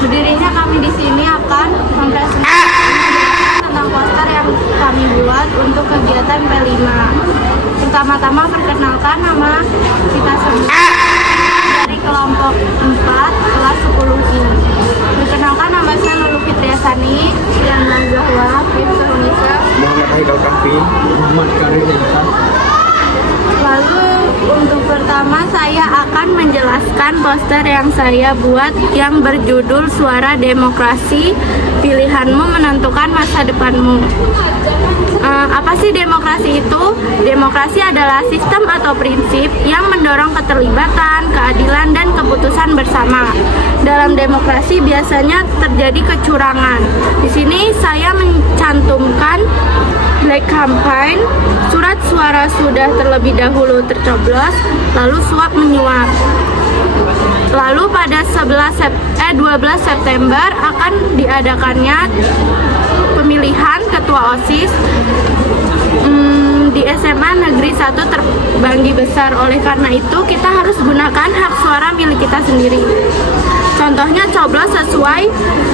Berdirinya kami di sini akan mempresentasikan tentang poster yang kami buat untuk kegiatan P5. Pertama-tama perkenalkan nama kita semua dari kelompok 4 kelas 10I. Perkenalkan nama saya Lulu Fitriasani, yang Zahwa, Indonesia. Muhammad Haikal Kahfi, Muhammad Karim. Lalu untuk pertama saya akan menjelaskan poster yang saya buat yang berjudul Suara Demokrasi, Pilihanmu Menentukan Masa Depanmu. Apa sih demokrasi itu? Demokrasi adalah sistem atau prinsip yang mendorong keterlibatan, keadilan, dan keputusan bersama. Dalam demokrasi biasanya terjadi kecurangan. Di sini saya mencantumkan Black Campaign, surat suara sudah terlebih dahulu tercoblos, lalu suap menyuap. Lalu pada 12 September akan diadakannya pemilihan ketua OSIS di SMA Negeri 1 Terbanggi Besar. Oleh karena itu kita harus gunakan hak suara milik kita sendiri. Contohnya coblos sesuai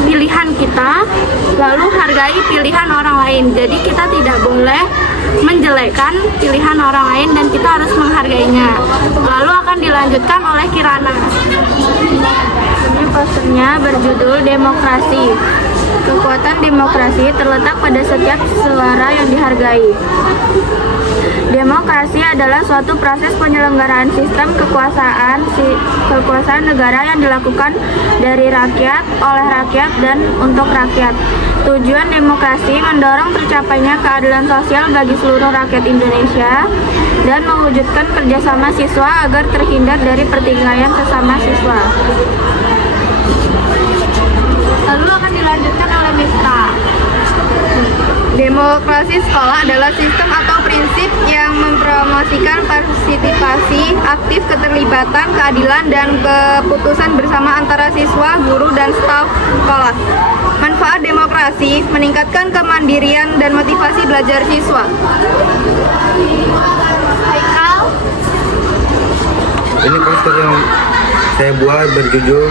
pilihan kita, lalu hargai pilihan orang lain. Jadi kita tidak boleh menjelekkan pilihan orang lain dan kita harus menghargainya. Lalu akan dilanjutkan oleh Kirana. Ini posternya berjudul Demokrasi. Kekuatan demokrasi terletak pada setiap suara yang dihargai. Demokrasi adalah suatu proses penyelenggaraan sistem kekuasaan negara yang dilakukan dari rakyat, oleh rakyat, dan untuk rakyat. Tujuan demokrasi mendorong tercapainya keadilan sosial bagi seluruh rakyat Indonesia dan mewujudkan kerjasama siswa agar terhindar dari pertikaian sesama siswa. Lalu akan dilanjutkan oleh Miftah. Demokrasi sekolah adalah sistem atau prinsip yang mempromosikan partisipasi aktif, keterlibatan, keadilan, dan keputusan bersama antara siswa, guru, dan staf sekolah. Manfaat demokrasi meningkatkan kemandirian dan motivasi belajar siswa. Ini poster yang saya buat berjudul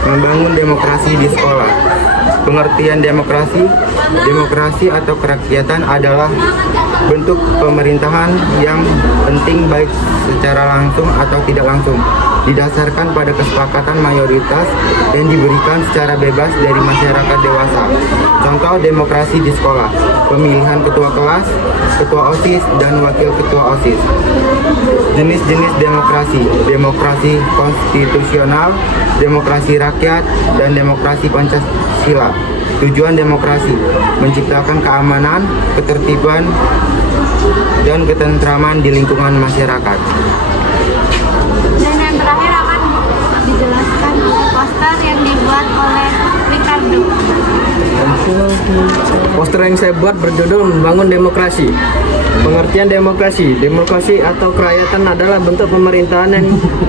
Membangun Demokrasi di Sekolah. Pengertian demokrasi atau kerakyatan adalah bentuk pemerintahan yang penting baik secara langsung atau tidak langsung, didasarkan pada kesepakatan mayoritas yang diberikan secara bebas dari masyarakat dewasa. Contoh demokrasi di sekolah: pemilihan ketua kelas, ketua OSIS, dan wakil ketua OSIS. Jenis-jenis demokrasi: demokrasi konstitusional, demokrasi rakyat, dan demokrasi Pancasila. Tujuan demokrasi: menciptakan keamanan, ketertiban, dan ketentraman di lingkungan masyarakat. Dan yang terakhir akan dijelaskan oleh poster yang dibuat oleh Ricardo. Poster yang saya buat berjudul Membangun Demokrasi. Pengertian demokrasi atau kerakyatan adalah bentuk pemerintahan yang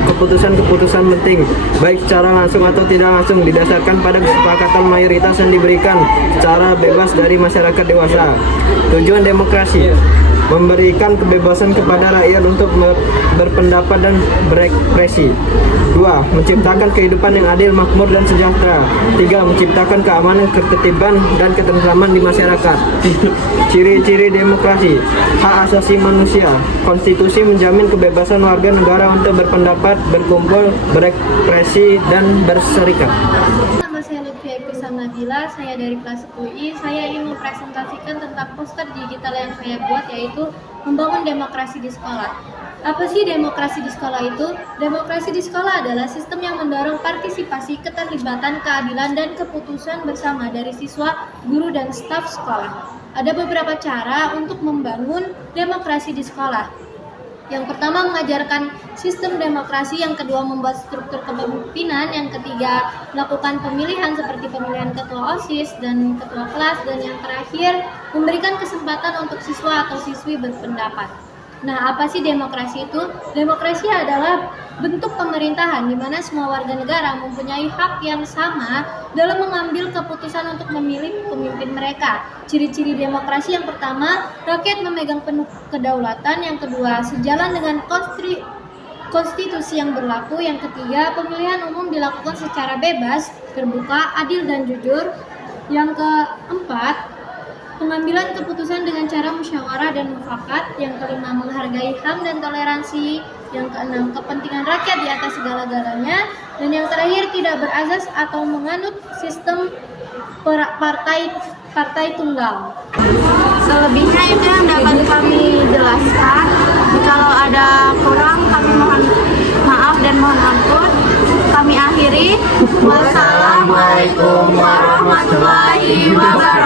keputusan-keputusan penting, baik secara langsung atau tidak langsung, didasarkan pada kesepakatan mayoritas yang diberikan secara bebas dari masyarakat dewasa. Tujuan demokrasi: memberikan kebebasan kepada rakyat untuk berpendapat dan berekspresi. 2. Menciptakan kehidupan yang adil, makmur, dan sejahtera. 3. Menciptakan keamanan, ketertiban, dan ketentraman di masyarakat. Ciri-ciri demokrasi: hak asasi manusia. Konstitusi menjamin kebebasan warga negara untuk berpendapat, berkumpul, berekspresi, dan berserikat. Nama saya Lutfi Pisang Nabila, saya dari kelas 10I. Saya ingin mempresentasikan tentang poster digital yang saya buat, yaitu Membangun Demokrasi di Sekolah. Apa sih demokrasi di sekolah itu? Demokrasi di sekolah adalah sistem yang mendorong partisipasi, keterlibatan, keadilan, dan keputusan bersama dari siswa, guru, dan staf sekolah. Ada beberapa cara untuk membangun demokrasi di sekolah. Yang pertama, mengajarkan sistem demokrasi. Yang kedua, membuat struktur kepemimpinan. Yang ketiga, melakukan pemilihan seperti pemilihan ketua OSIS dan ketua kelas. Dan yang terakhir, memberikan kesempatan untuk siswa atau siswi berpendapat. Nah, apa sih demokrasi itu? Demokrasi adalah bentuk pemerintahan di mana semua warga negara mempunyai hak yang sama dalam mengambil keputusan untuk memilih pemimpin mereka. Ciri-ciri demokrasi: yang pertama, rakyat memegang penuh kedaulatan. Yang kedua, sejalan dengan konstitusi yang berlaku. Yang ketiga, pemilihan umum dilakukan secara bebas, terbuka, adil, dan jujur. Yang keempat, pengambilan keputusan dengan cara musyawarah dan mufakat. Yang kelima, menghargai HAM dan toleransi. Yang keenam, kepentingan rakyat di atas segala-galanya. Dan yang terakhir, tidak berazas atau menganut sistem partai tunggal. Selebihnya itu yang dapat kami jelaskan. Kalau ada kurang kami mohon maaf dan mohon ampun. Kami akhiri. Wassalamualaikum warahmatullahi wabarakatuh.